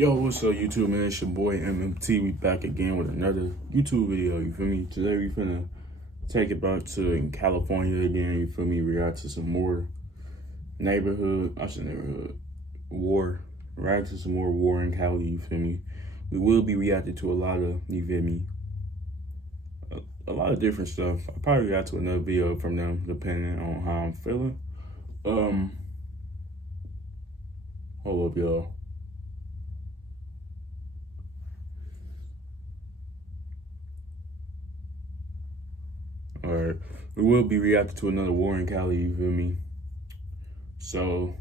Yo, what's up, YouTube, man? It's your boy MMT. We back again with another YouTube video, you feel me? Today we finna take it back to in California again, you feel me? We got to some more neighborhood war. React to some more war in Cali, you feel me? We will be reacting to a lot of, you feel me? A lot of different stuff. I'll probably react to another video from them, depending on how I'm feeling. Hold up, y'all. Alright, we will be reacting to another war in Cali, you feel me? So,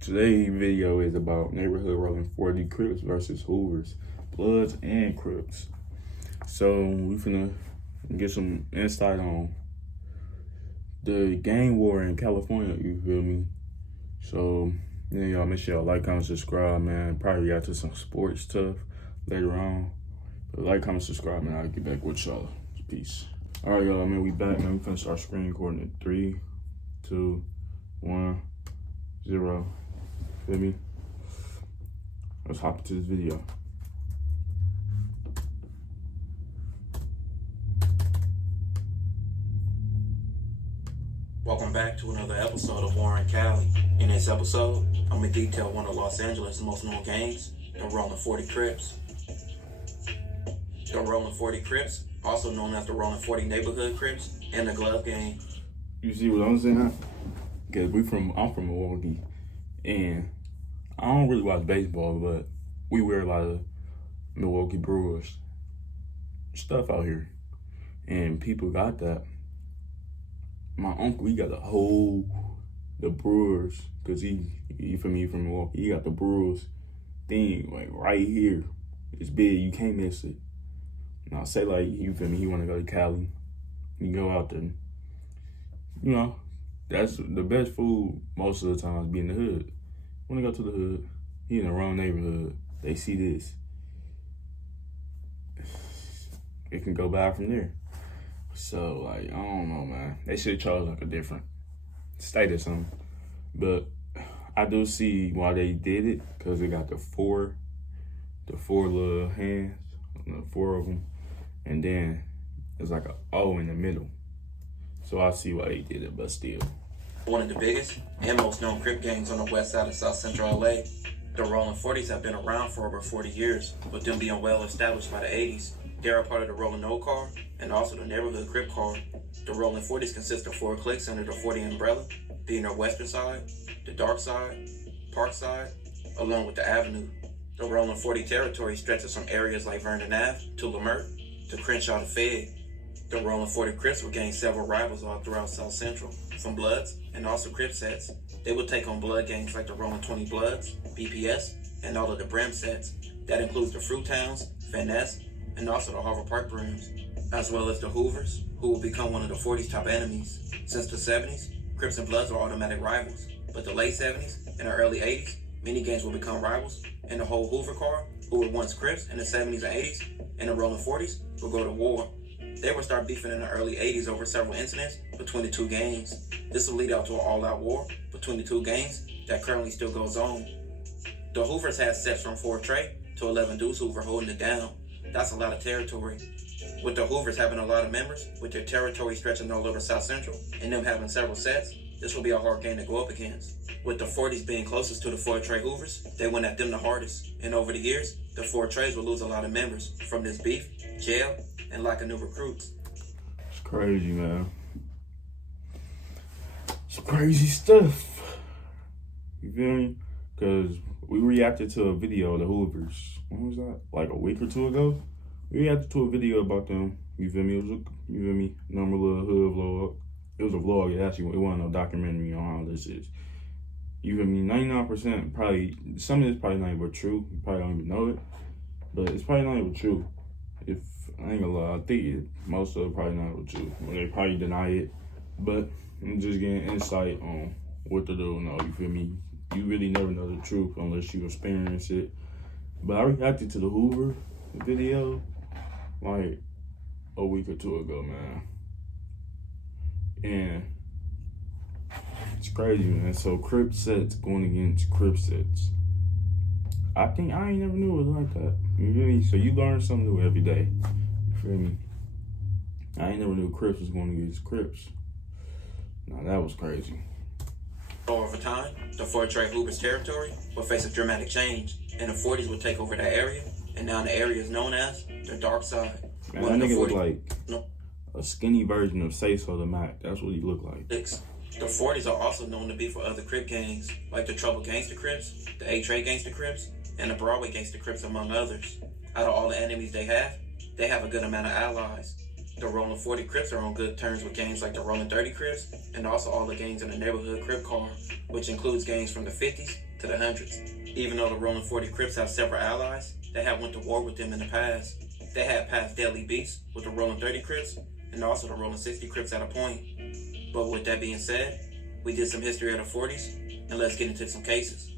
today's video is about Neighborhood Rollin 40 Crips versus Hoovers, Bloods and Crips. So, we finna get some insight on the gang war in California, you feel me? So, yeah, y'all make sure y'all like, comment, subscribe, man. Probably react to some sports stuff later on. But like, comment, subscribe, man. I'll get back with y'all. Peace. All right, y'all, man, we back, man. We finna start screen recording in 3, 2, 1, 0. Feel me? Let's hop into this video. Welcome back to another episode of War in Cali. In this episode, I'm gonna detail one of Los Angeles' most known gangs, the Rollin 40 Crips. The Rollin 40 Crips, also known as the Rollin 40 Neighborhood Crips, and the Glove Gang. You see what I'm saying? Because I'm from Milwaukee, and I don't really watch baseball, but we wear a lot of Milwaukee Brewers stuff out here, and people got that. My uncle, he got the Brewers, because he from Milwaukee, he got the Brewers thing, like, right here. It's big, you can't miss it. Now, say, like, you feel me, he want to go to Cali, you go out there. You know, that's the best food most of the time, be in the hood. When they go to the hood, he in the wrong neighborhood, they see this. It can go bad from there. So, like, I don't know, man. They should have chose, like, a different state or something. But I do see why they did it, because they got the four little hands, the 4 of them, and then there's like a O in the middle. So I see why they did it, but still. One of the biggest and most known Crip gangs on the west side of South Central LA. The Rollin 40s have been around for over 40 years, with them being well established by the 80s. They're a part of the Rollin O car and also the Neighborhood Crip car. The Rollin 40s consist of 4 cliques under the 40 umbrella, being their western side, the dark side, park side, along with the avenue. The Rollin 40 territory stretches from areas like Vernon Ave to Lamert to Crenshaw to Fed. The Rollin 40 Crips will gain several rivals all throughout South Central, some Bloods and also Crip sets. They will take on Blood gangs like the Rollin 20 Bloods, BPS, and all of the Brim sets. That includes the Fruit Towns, Finesse, and also the Harvard Park Brims, as well as the Hoovers, who will become one of the 40's top enemies. Since the 70s, Crips and Bloods were automatic rivals, but the late 70s and the early 80s, many gangs will become rivals, and the whole Hoover car, who were once Crips in the 70s and 80s, and the Rollin 40s, will go to war. They will start beefing in the early 80s over several incidents between the two gangs. This will lead out to an all-out war between the two gangs that currently still goes on. The Hoovers had sets from 4 Trey to 11 Deuce Hoover holding it down. That's a lot of territory. With the Hoovers having a lot of members, with their territory stretching all over South Central, and them having several sets, this will be a hard game to go up against. With the 40s being closest to the 4 Trey Hoovers, they went at them the hardest. And over the years, the 4 Treys will lose a lot of members from this beef, jail, and lack of new recruits. It's crazy, man. It's crazy stuff. You feel me? Because we reacted to a video of the Hoovers. When was that? Like a week or 2 ago? We reacted to a video about them. You feel me? You feel me? Normal little hood vlog. It was a vlog. It wasn't no documentary on how this is. You feel me? 99% probably, some of this probably not even true. You probably don't even know it. But it's probably not even true. If I ain't gonna lie, I think most of it probably not even true. Well, they probably deny it. But I'm just getting insight on what to do now. You feel me? You really never know the truth unless you experience it. But I reacted to the Hoover video like a week or 2 ago, man. And it's crazy, man. So Crip sets going against Crip sets. I think I ain't never knew it was like that. You feel me? So you learn something new every day. You feel me? I ain't never knew Crips was going against Crips. Now that was crazy. Over time, the Fort Trey Hoovers territory would face a dramatic change, and the 40s would take over that area, and now the area is known as the Dark Side. Man, that nigga look like a skinny version of Say So the Mac. That's what he look like. The 40s are also known to be for other Crip gangs, like the Trouble Gangsta Crips, the A-Trade Gangsta Crips, and the Broadway Gangsta Crips, among others. Out of all the enemies they have a good amount of allies. The Rollin 40 Crips are on good terms with gangs like the Rollin 30 Crips, and also all the gangs in the Neighbourhood Crip car, which includes gangs from the 50s to the 100s. Even though the Rollin 40 Crips have several allies, they have went to war with them in the past. They had past deadly beefs with the Rollin 30 Crips, and also the Rollin 60 Crips at a point. But with that being said, we did some history of the 40s, and let's get into some cases.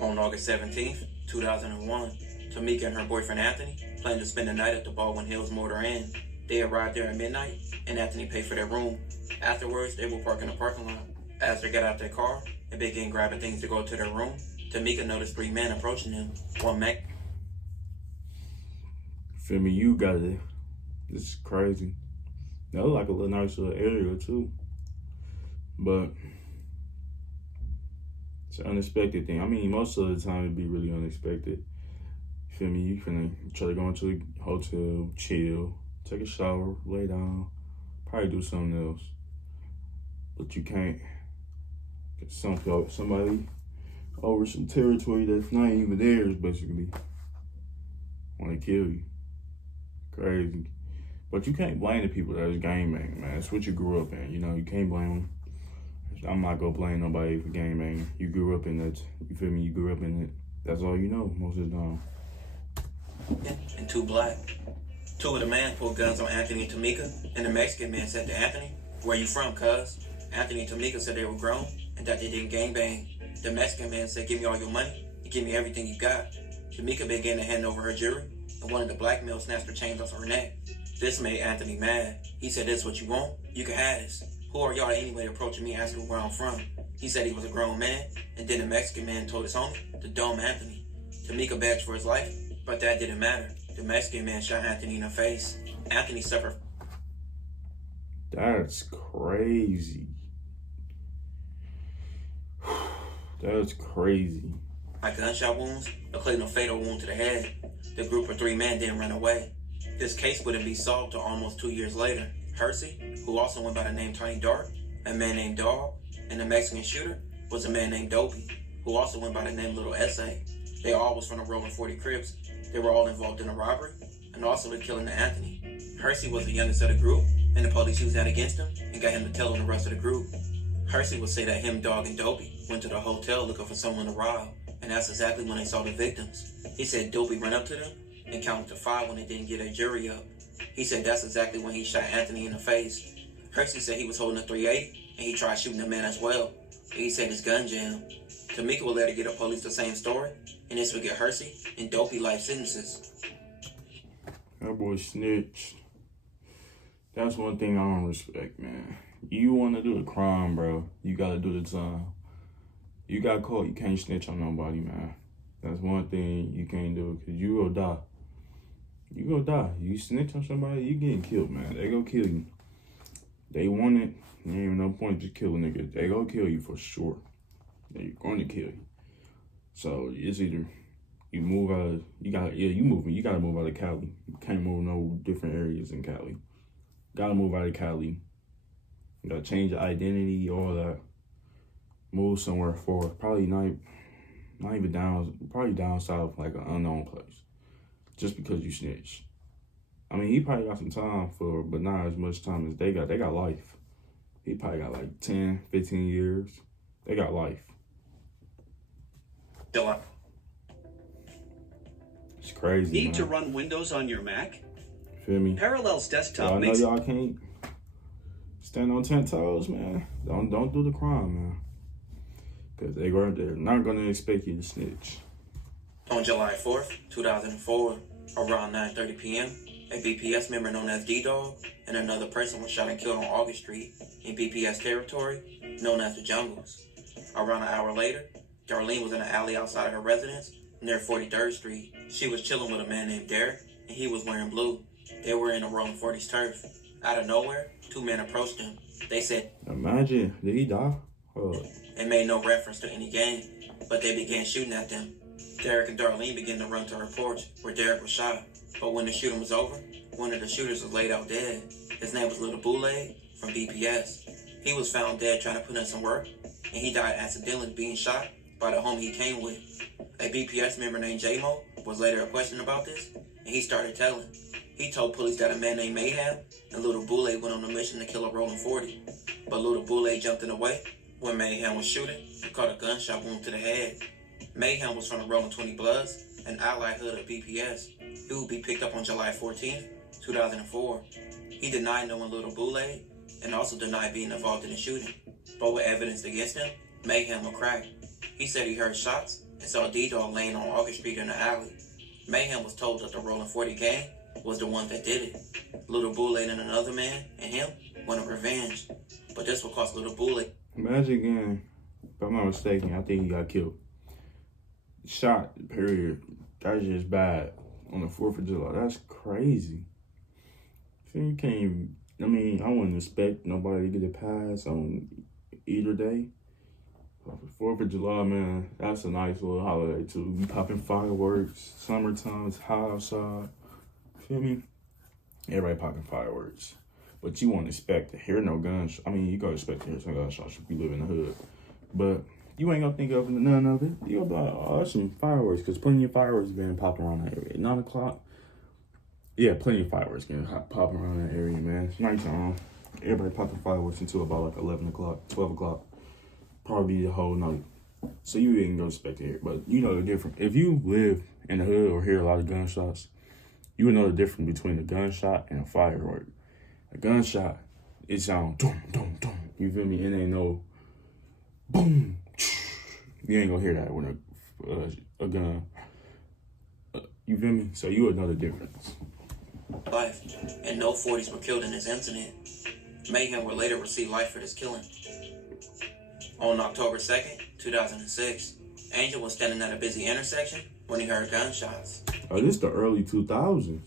On August 17th, 2001, Tamika and her boyfriend Anthony planned to spend the night at the Baldwin Hills Motor Inn. They arrived there at midnight, and Anthony paid for their room. Afterwards, they will park in the parking lot. As they got out their car and began grabbing things to go to their room, Tamika noticed 3 men approaching them. One man. Feel me? You got it. This is crazy. That look like a little nice little area too. But it's an unexpected thing. I mean, most of the time it'd be really unexpected. You feel me? You finna try to go into the hotel, chill, take a shower, lay down, probably do something else. But you can't. Somebody over some territory that's not even theirs, basically, want to kill you. Crazy. But you can't blame the people that was gangbanging, man. That's what you grew up in. You know, you can't blame them. I'm not gonna blame nobody for gangbanging. You grew up in that. You feel me? You grew up in it. That's all you know most of the time. And 2 black. 2 of the men pulled guns on Anthony and Tamika, and the Mexican man said to Anthony, "Where you from, cuz?" Anthony and Tamika said they were grown and that they didn't gangbang. The Mexican man said, "Give me all your money and give me everything you got." Tamika began to hand over her jewelry, and one of the black males snatched her chains off her neck. This made Anthony mad. He said, "This what you want? You can have this. Who are y'all anyway approaching me asking where I'm from?" He said he was a grown man, and then the Mexican man told his homie to dome Anthony. Tamika begged for his life, but that didn't matter. The Mexican man shot Anthony in the face. Anthony suffered. That's crazy. That's crazy. By gunshot wounds, including a fatal wound to the head. The group of 3 men then ran away. This case wouldn't be solved till almost 2 years later. Hersey, who also went by the name Tiny Dark, a man named Dog, and the Mexican shooter was a man named Dopey, who also went by the name Little S.A. They all was from the Rollin 40 Crips. They were all involved in a robbery and also the killing of Anthony. Hersey was the youngest of the group, and the police used that against him and got him to tell on the rest of the group. Hersey would say that him, Dog, and Dopey went to the hotel looking for someone to rob, and that's exactly when they saw the victims. He said Dopey ran up to them and counted to 5 when they didn't get their jury up. He said that's exactly when he shot Anthony in the face. Hersey said he was holding a .380 and he tried shooting the man as well. He said his gun jammed. Tamika would later get the police the same story, and this would get Hersey and Dopey life sentences. That boy snitched. That's one thing I don't respect, man. You want to do the crime, bro, you got to do the time. You got caught, you can't snitch on nobody, man. That's one thing you can't do, because you gonna die. You gonna die. You snitch on somebody, you getting killed, man. They gonna kill you. They want it. There ain't no point just killing niggas. They gonna kill you for sure. They're gonna kill you. So it's either you move out of, you gotta move out of Cali. You can't move no different areas in Cali. Gotta move out of Cali. You gotta change your identity, all that. Move somewhere for probably not even down, probably down south, like an unknown place. Just because you snitch. I mean, he probably got some time for, but not as much time as they got. They got life. He probably got like 10, 15 years. They got life. It's crazy, Need man. to run Windows on your Mac? Feel me? Parallels Desktop Y'all know makes... y'all can't stand on 10 toes, man. Don't do the crime, man. Because they're not going to expect you to snitch. On July 4th, 2004, around 9:30 p.m., a BPS member known as D-Dog and another person was shot and killed on August Street in BPS territory known as the Jungles. Around an hour later, Darlene was in an alley outside of her residence near 43rd Street. She was chilling with a man named Derek, and he was wearing blue. They were in the Rollin 40's turf. Out of nowhere, two men approached them. They said, Imagine, did he die? and made no reference to any gang, but they began shooting at them. Derek and Darlene began to run to her porch, where Derek was shot. But when the shooting was over, one of the shooters was laid out dead. His name was Little Boulay from BPS. He was found dead trying to put in some work, and he died accidentally being shot by the homie he came with. A BPS member named J-Mo was later questioned about this, and he started telling. He told police that a man named Mayhem and Little Boulay went on a mission to kill a Rollin 40. But Little Boulay jumped in the way when Mayhem was shooting and caught a gunshot wound to the head. Mayhem was from the Rollin 20 Bloods, an allied hood of BPS. He would be picked up on July 14, 2004. He denied knowing Little Boulay and also denied being involved in the shooting. But with evidence against him, Mayhem was cracked. He said he heard shots and saw D-Dog laying on August Street in the alley. Mayhem was told that the Rollin 40 gang was the one that did it. Little Boulay and another man and him wanted revenge. But this would cost Little Boulay. Imagine again, if I'm not mistaken, I think he got killed. Shot, period. That's just bad. On the 4th of July. That's crazy. So you can't even, I mean, I wouldn't expect nobody to get a pass on either day. But for 4th of July, man, that's a nice little holiday too. You popping fireworks, summertime, it's hot outside. Feel me? Everybody popping fireworks. But you won't expect to hear no gunshots. I mean, you gotta expect to hear some gunshots if you live in the hood. But you ain't gonna think of none of it. You gonna be like, oh, that's some fireworks, because plenty of fireworks being popped around that area. 9 o'clock, yeah, plenty of fireworks getting popping around that area, man. It's nighttime. Everybody popping fireworks until about like 11 o'clock, 12 o'clock. Probably the whole night. So you ain't gonna expect to hear. But you know the difference. If you live in the hood or hear a lot of gunshots, you would know the difference between a gunshot and a firework. A gunshot, it sounds dum, dum, dum. You feel me? It ain't no boom. You ain't gonna hear that with a gun. You feel me? So you would know the difference. Life, and no 40s were killed in this incident. Mayhem would later receive life for this killing. On October 2nd, 2006, Angel was standing at a busy intersection when he heard gunshots. Oh, this the early 2000s.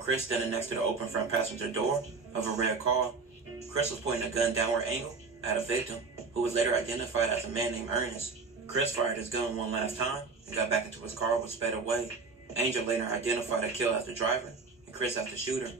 Chris standing next to the open front passenger door of a red car. Chris was pointing a gun downward angle at a victim, who was later identified as a man named Ernest. Chris fired his gun one last time and got back into his car but sped away. Angel later identified a kill as the driver and Chris as the shooter.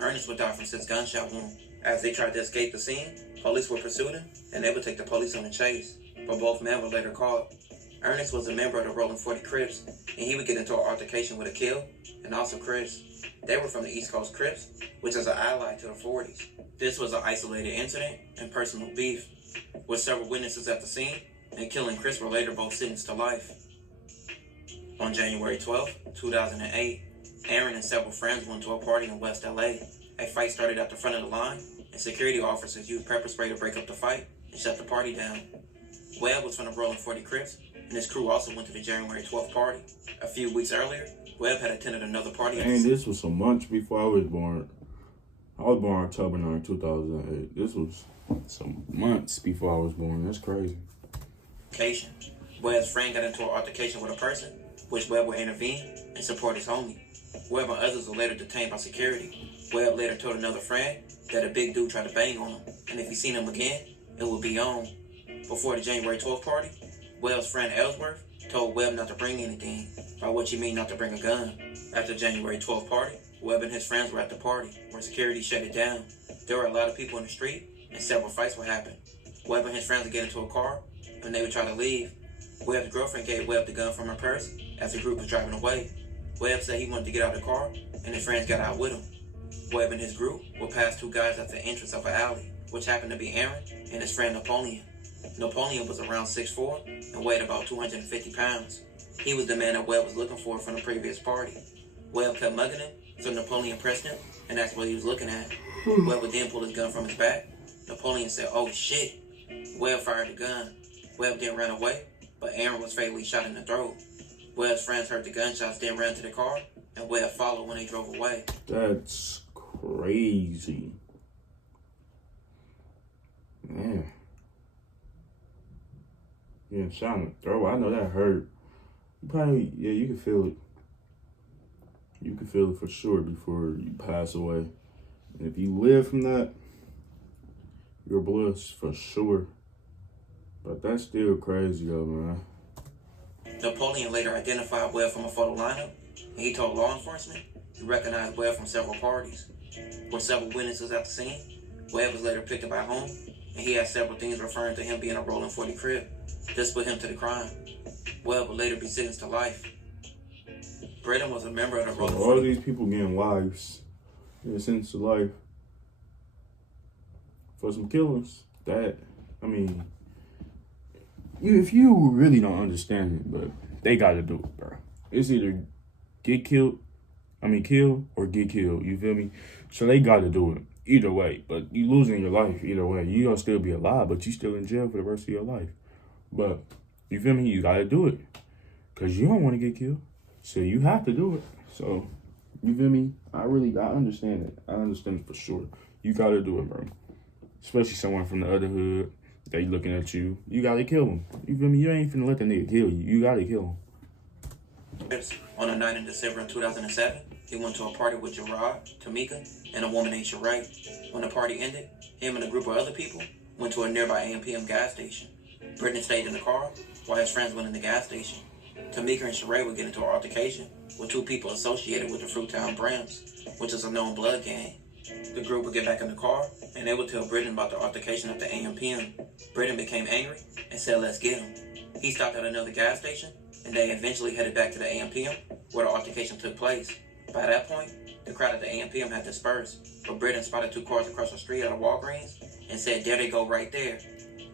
Ernest would die from 6 gunshot wounds. As they tried to escape the scene, police would pursue them and they would take the police on a chase, but both men were later caught. Ernest was a member of the Rollin 40 Crips, and he would get into an altercation with a kill and also Chris. They were from the East Coast Crips, which is an ally to the 40s. This was an isolated incident and personal beef, with several witnesses at the scene, and Kill and Chris were later both sentenced to life. On January 12, 2008, Aaron and several friends went to a party in West LA. A fight started at the front of the line, and security officers used pepper spray to break up the fight and shut the party down. Webb was from the Rollin 40 Crips, and his crew also went to the January 12th party. A few weeks earlier, Webb had attended another party. And this was some months before I was born. I was born October 9, 2008. This was some months before I was born. That's crazy. Webb's friend got into an altercation with a person, which Webb would intervene and support his homie. Webb and others were later detained by security. Webb later told another friend that a big dude tried to bang on him, and if he seen him again, it would be on. Before the January 12th party, Webb's friend Ellsworth told Webb not to bring anything, by which he mean not to bring a gun. After the January 12th party, Webb and his friends were at the party, where security shut it down. There were a lot of people in the street, and several fights would happen. Webb and his friends would get into a car, and they would try to leave. Webb's girlfriend gave Webb the gun from her purse as the group was driving away. Webb said he wanted to get out of the car, and his friends got out with him. Webb and his group would pass 2 guys at the entrance of an alley, which happened to be Aaron and his friend Napoleon. Napoleon was around 6'4" and weighed about 250 pounds. He was the man that Webb was looking for from the previous party. Webb kept mugging him, so Napoleon pressed him and asked what he was looking at. Webb would then pull his gun from his back. Napoleon said, "Oh shit." Webb fired the gun. Webb then ran away, but Aaron was fatally shot in the throat. Webb's friends heard the gunshots, then ran to the car, and Webb followed when they drove away. That's crazy. Man. Getting shot in the throat, I know that hurt. Probably, yeah, you can feel it. You can feel it for sure before you pass away. And if you live from that, you're blessed for sure. But that's still crazy though, man. Napoleon later identified Webb from a photo lineup, and he told law enforcement he recognized Webb from several parties. With several witnesses at the scene, Webb was later picked up at home, and he had several things referring to him being a Rollin 40 Crip. This put him to the crime. Webb would later be sentenced to life. Braden was a member of the So Rollin all 40. these people getting lives, in a sense of life, for some killings. That, I mean, if you really don't understand it, but they gotta do it, bro. It's either kill or get killed. You feel me? So they gotta do it either way. But you losing your life either way. You gonna still be alive, but you still in jail for the rest of your life. But you feel me? You gotta do it, cause you don't want to get killed. So you have to do it. So you feel me? I understand it. I understand it for sure. You gotta do it, bro. Especially someone from the other hood. They looking at you. You gotta kill him. You feel me? You ain't finna let the nigga kill you. You gotta kill him. On a night in December of 2007, he went to a party with Gerard, Tamika, and a woman named Sheree. When the party ended, him and a group of other people went to a nearby AMPM gas station. Britton stayed in the car while his friends went in the gas station. Tamika and Sheree would get into an altercation with two people associated with the Fruittown Brims, which is a known blood gang. The group would get back in the car, and they would tell Britton about the altercation at the AMPM. Britton became angry and said, "Let's get him." He stopped at another gas station, and they eventually headed back to the AMPM, where the altercation took place. By that point, the crowd at the AMPM had dispersed, but Britton spotted two cars across the street at a Walgreens and said, "There they go right there."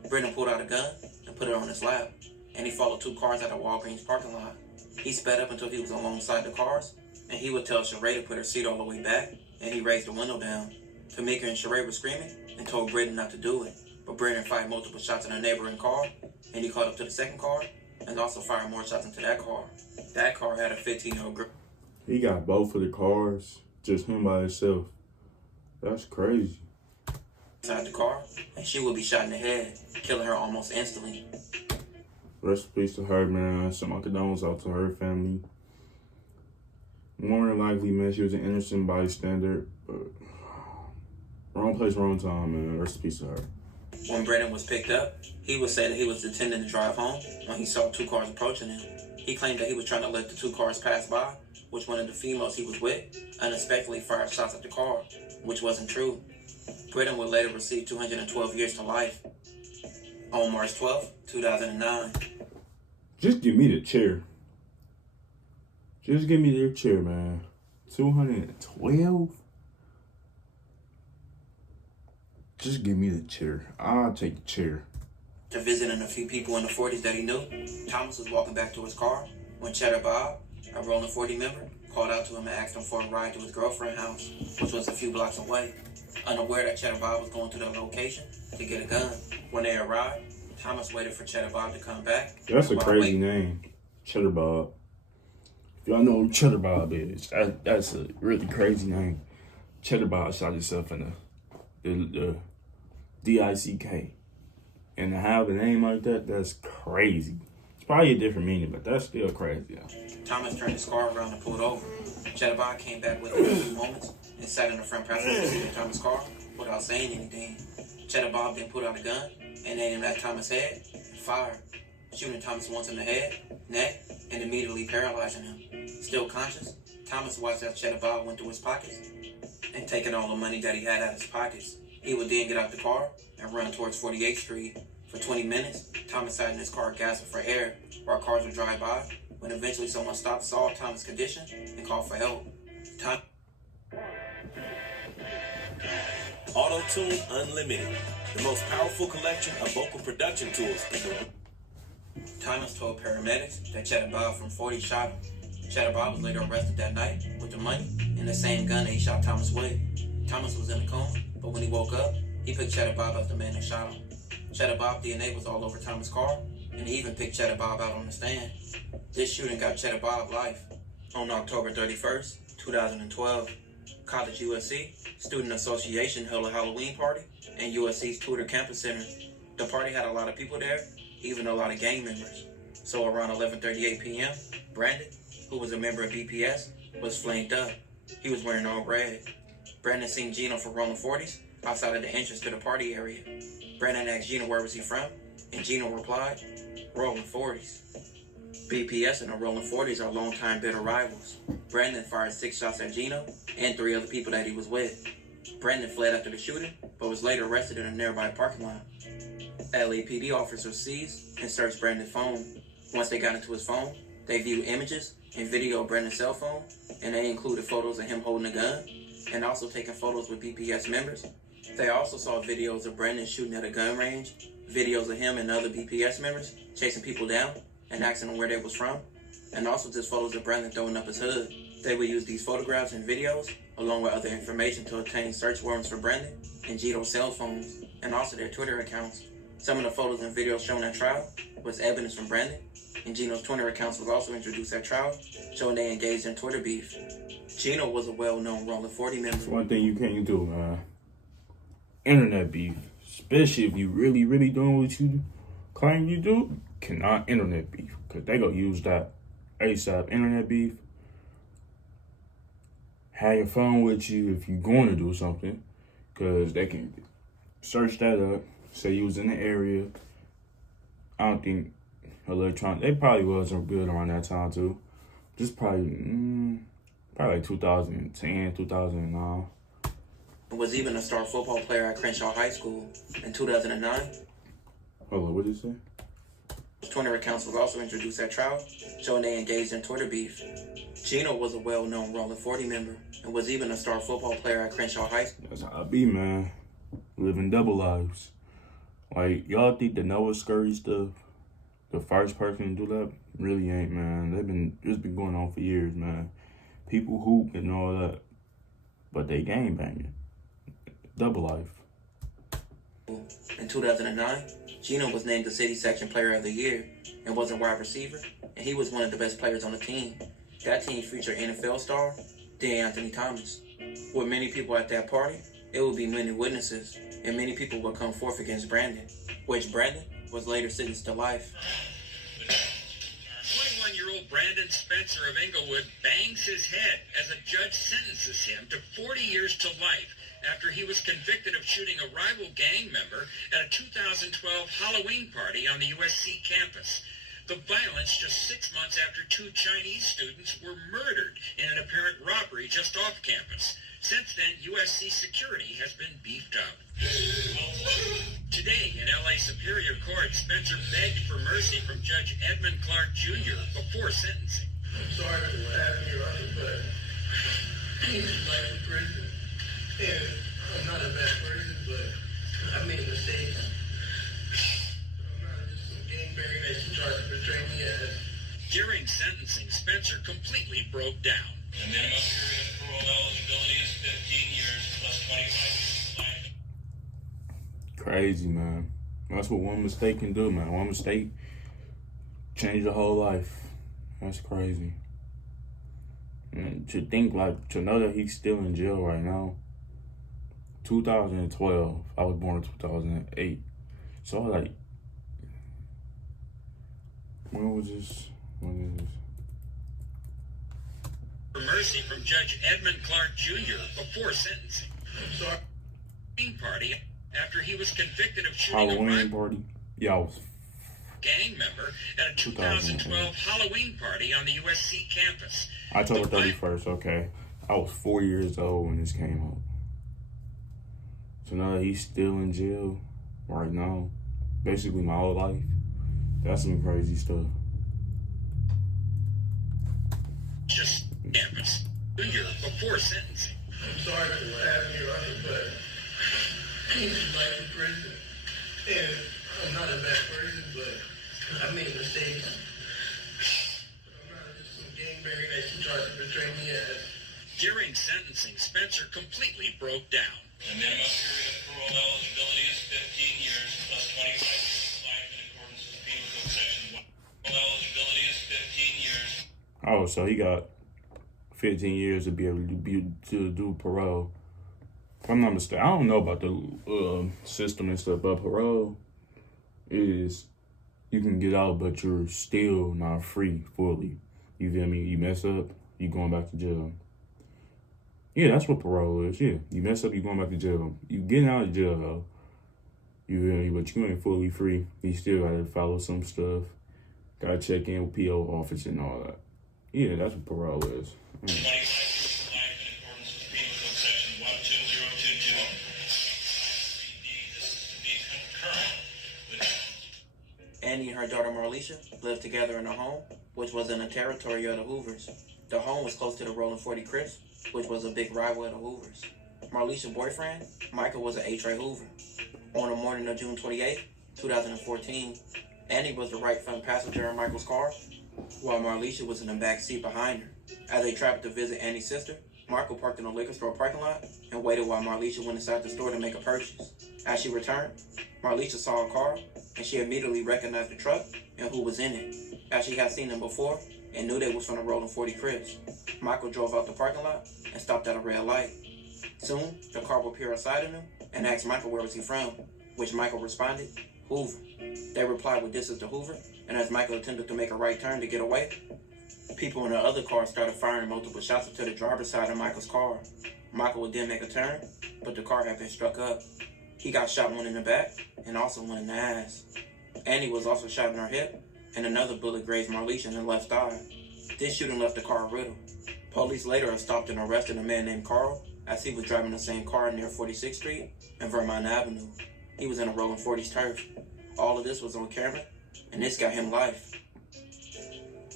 Britton pulled out a gun and put it on his lap, and he followed two cars at a Walgreens parking lot. He sped up until he was alongside the cars, and he would tell Sheree to put her seat all the way back, and he raised the window down. Tamika and Sheree were screaming and told Britton not to do it, but Britton fired multiple shots in a neighboring car, and he caught up to the second car and also fired more shots into that car. That car had a 15-year-old girl. He got both of the cars, just him by himself. That's crazy. Inside the car, and she would be shot in the head, killing her almost instantly. Rest in peace to her, man. Send my condolences out to her family. More than likely, man, she was an innocent bystander, but wrong place, wrong time, man. Rest in peace to her. When Britton was picked up, he would say that he was intending to drive home when he saw two cars approaching him. He claimed that he was trying to let the two cars pass by, which one of the females he was with unexpectedly fired shots at the car, which wasn't true. Britton would later receive 212 years to life. On March 12, 2009. Just give me the chair. Just give me their chair, man. 212? Just give me the chair. I'll take the chair. After visiting a few people in the 40s that he knew, Thomas was walking back to his car when Cheddar Bob, a Rollin 40 member, called out to him and asked him for a ride to his girlfriend's house, which was a few blocks away. Unaware that Cheddar Bob was going to the location to get a gun. When they arrived, Thomas waited for Cheddar Bob to come back. That's a crazy name. Cheddar Bob. If y'all know who Cheddar Bob is, that's a really crazy name. Cheddar Bob shot himself in the DICK. And to have a name like that, that's crazy. It's probably a different meaning, but that's still crazy. Yeah. Thomas turned his car around and pulled over. Cheddar Bob came back within a few moments and sat in the front passenger seat of Thomas' car without saying anything. Cheddar Bob then pulled out a gun and aimed at Thomas' head and fired, shooting Thomas once in the head, neck, and immediately paralyzing him. Still conscious, Thomas watched as Cheddar Bob went through his pockets and taking all the money that he had out of his pockets. He would then get out the car and run towards 48th Street. For 20 minutes, Thomas sat in his car gasping for air while cars would drive by, when eventually someone stopped, saw Thomas' condition, and called for help. Auto-Tune Unlimited, the most powerful collection of vocal production tools in the world. Thomas told paramedics that Cheddar Bob from 40 shot him. Cheddar Bob was later arrested that night with the money and the same gun that he shot Thomas with. Thomas was in a coma, but when he woke up, he picked Cheddar Bob as the man that shot him. Cheddar Bob DNA was all over Thomas' car, and he even picked Cheddar Bob out on the stand. This shooting got Cheddar Bob life. On October 31st, 2012, College USC Student Association held a Halloween party in USC's Tudor Campus Center. The party had a lot of people there, even a lot of gang members. So around 11:38 p.m., Brandon, who was a member of BPS, was flanked up. He was wearing all red. Brandon seen Gino from Rollin 40s outside of the entrance to the party area. Brandon asked Gino where was he from, and Gino replied, Rollin 40s. BPS and the Rollin 40s are longtime bitter rivals. Brandon fired 6 shots at Gino and 3 other people that he was with. Brandon fled after the shooting, but was later arrested in a nearby parking lot. LAPD officers seized and searched Brandon's phone. Once they got into his phone, they viewed images and video of Brandon's cell phone, and they included photos of him holding a gun and also taking photos with BPS members. They also saw videos of Brandon shooting at a gun range, videos of him and other BPS members chasing people down and asking them where they was from, and also just photos of Brandon throwing up his hood. They would use these photographs and videos, along with other information, to obtain search warrants for Brandon and Gito's cell phones, and also their Twitter accounts. Some of the photos and videos shown at trial was evidence from Brandon, and Gino's Twitter accounts was also introduced at trial, showing they engaged in Twitter beef. Gino was a well-known Rollin 40 member. That's one thing you can't do, man. Internet beef. Especially if you really doing what you claim you do, cannot internet beef. Because they gonna use that ASAP. Internet beef. Have your phone with you if you're going to do something. Because they can search that up. Say you was in the area. I don't think they probably wasn't good around that time too. Just probably like 2010, 2009. Was even a star football player at Crenshaw High School in 2009. Hold on, what did you say? His Twitter accounts was also introduced at trial, showing they engaged in Twitter beef. Gino was a well-known Rollin 40 member and was even a star football player at Crenshaw High School. That's how I be, man. Living double lives. Like, y'all think the Noah Scurry stuff, the first person to do that, really ain't, man. It's been going on for years, man. People hoop and all that, but they gang banging. Double life. In 2009, Gino was named the City Section Player of the Year and was a wide receiver, and he was one of the best players on the team. That team featured NFL star Anthony Thomas. With many people at that party, it would be many witnesses, and many people would come forth against Brandon, which Brandon was later sentenced to life. 21-year-old Brandon Spencer of Inglewood bangs his head as a judge sentences him to 40 years to life after he was convicted of shooting a rival gang member at a 2012 Halloween party on the USC campus. The violence just 6 months after 2 Chinese students were murdered in an apparent robbery just off campus. Since then, USC security has been beefed up. Today, in LA Superior Court, Spencer begged for mercy from Judge Edmund Clark Jr. before sentencing. I'm sorry for what happened, Your Honor, but he's life in prison. And I'm not a bad person, but I made mistakes. I'm not just some gangbanger that she tried to portray me as. During sentencing, Spencer completely broke down. The minimum period of parole eligibility is 15 years plus 25 years life. Crazy, man. That's what one mistake can do, man. One mistake change your whole life. That's crazy. And to know that he's still in jail right now. 2012. I was born in 2008. So like, when was this? For mercy from Judge Edmund Clark Jr. before sentencing. I'm sorry. Party after he was convicted of shooting a Halloween rival party? Yeah, I was gang member at a 2012 Halloween party on the USC campus. October 31st, okay. I was 4 years old when this came out. So now that he's still in jail right now, basically my whole life. That's some crazy stuff. Just campus. Junior before sentencing. I'm sorry for what happened, Your Honor, but he's life in prison. And I'm not a bad person, but I made mistakes. But I'm not just some gangbanger that she tried to portray me as. During sentencing, Spencer completely broke down. The minimum period of parole eligibility is 15 years plus 25 years life in accordance with Penal Code Section 1. Parole eligibility is 15 years. Oh, so he got 15 years to be able to do parole. If I'm not mistaken, I don't know about the system and stuff, but parole is you can get out, but you're still not free fully. You feel me? You mess up, you going back to jail. Yeah, that's what parole is. Yeah, you mess up, you going back to jail. You getting out of jail though. You feel me? But you ain't fully free. You still gotta follow some stuff. Gotta check in with PO office and all that. Yeah, that's what parole is. 25 years to life in accordance with Penal Code Section 12022. This is to be concurrent with Annie and her daughter Marlisha lived together in a home, which was in the territory of the Hoovers. The home was close to the Rollin 40 Crips, which was a big rival of the Hoovers. Marlisha's boyfriend, Michael, was an H.A. Hoover. On the morning of June 28, 2014, Annie was the right front passenger in Michael's car, while Marlisha was in the back seat behind her. As they traveled to visit Annie's sister, Michael parked in a liquor store parking lot and waited while Marlisha went inside the store to make a purchase. As she returned, Marlisha saw a car, and she immediately recognized the truck and who was in it, as she had seen them before and knew they was from the Rollin 40 Crips. Michael drove out the parking lot and stopped at a red light. Soon, the car would appear beside him and asked Michael where was he from, which Michael responded, Hoover. They replied with this is the Hoover, and as Michael attempted to make a right turn to get away, people in the other car started firing multiple shots into the driver's side of Michael's car. Michael would then make a turn, but the car had been struck up. He got shot one in the back and also one in the ass. Annie was also shot in her hip, and another bullet grazed Marlisha in the left thigh. This shooting left the car riddled. Police later stopped and arrested a man named Carl as he was driving the same car near 46th Street and Vermont Avenue. He was in a Rollin 40's turf. All of this was on camera, and this got him life.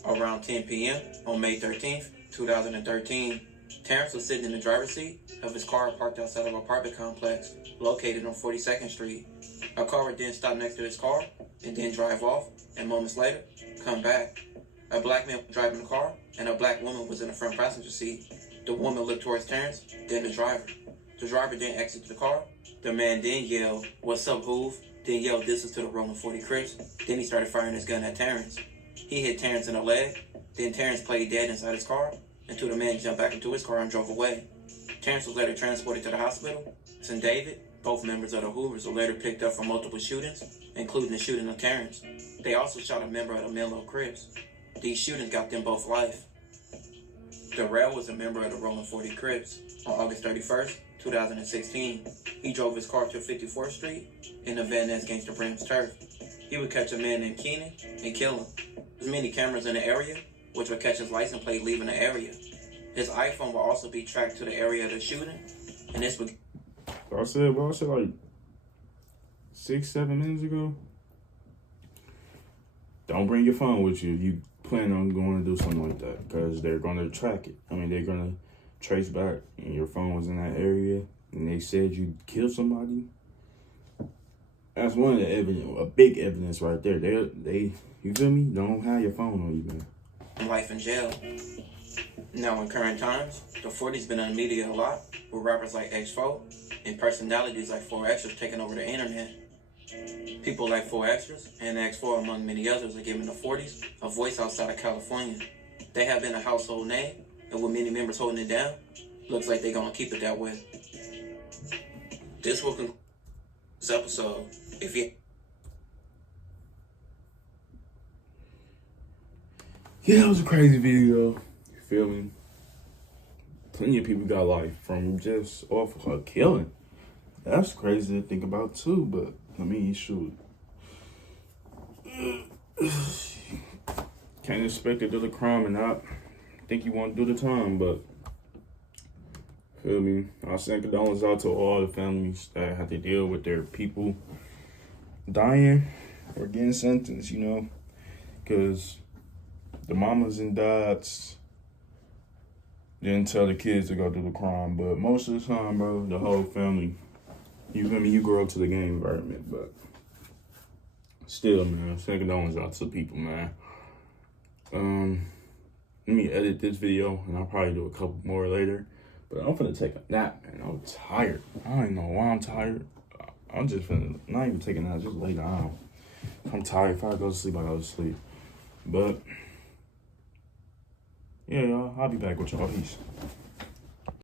Around 10 p.m. on May 13th, 2013, Terrence was sitting in the driver's seat of his car parked outside of an apartment complex located on 42nd Street. A car would then stop next to his car and then drive off, and moments later, come back. A black man was driving the car, and a black woman was in the front passenger seat. The woman looked towards Terrence, then the driver. The driver then exited the car. The man then yelled, "What's up, Hoov?" Then yelled, "This is to the Rollin 40 Crips." Then he started firing his gun at Terrence. He hit Terrence in the leg. Then Terrence played dead inside his car until the man jumped back into his car and drove away. Terrence was later transported to the hospital. St. David, both members of the Hoovers, were later picked up for multiple shootings, including the shooting of Terrence. They also shot a member of the Menlo Crips. These shootings got them both life. Darrell was a member of the Rollin 40 Crips. On August 31st, 2016, he drove his car to 54th Street in the Van Ness Gangster Bram's turf. He would catch a man named Keenan and kill him. There's many cameras in the area, which would catch his license plate leaving the area. His iPhone will also be tracked to the area of the shooting, and this would... I said like 6-7 minutes ago. Don't bring your phone with you. You plan on going to do something like that because they're going to track it. I mean, they're going to trace back, and your phone was in that area, and they said you killed somebody. That's one of the evidence, a big evidence right there. They, you feel me? Don't have your phone on you, man. Life in jail. Now, in current times, the 40's been in the media a lot, with rappers like X4 and personalities like 4Xers taking over the internet. People like 4Xers and X4, among many others, are giving the 40's a voice outside of California. They have been a household name, and with many members holding it down, looks like they're going to keep it that way. This will conclude this episode. If you... Yeah, it was a crazy video. You feel me? Plenty of people got life from just off of her killing. That's crazy to think about too, but I mean, shoot. Can't expect to do the crime and not think you want to do the time, but feel me? I send condolences out to all the families that have to deal with their people dying or getting sentenced, you know, because the mamas and dads didn't tell the kids to go do the crime, but most of the time, bro, the whole family, you feel me? You grow up to the gang environment, but still, man, send condolences out to the people, man. Let me edit this video, and I'll probably do a couple more later. But I'm finna take a nap, man. I'm tired. I don't even know why I'm tired. I'm just finna not even take a nap, just lay down. I'm tired. If I go to sleep, I go to sleep. But yeah, y'all, I'll be back with y'all. Peace.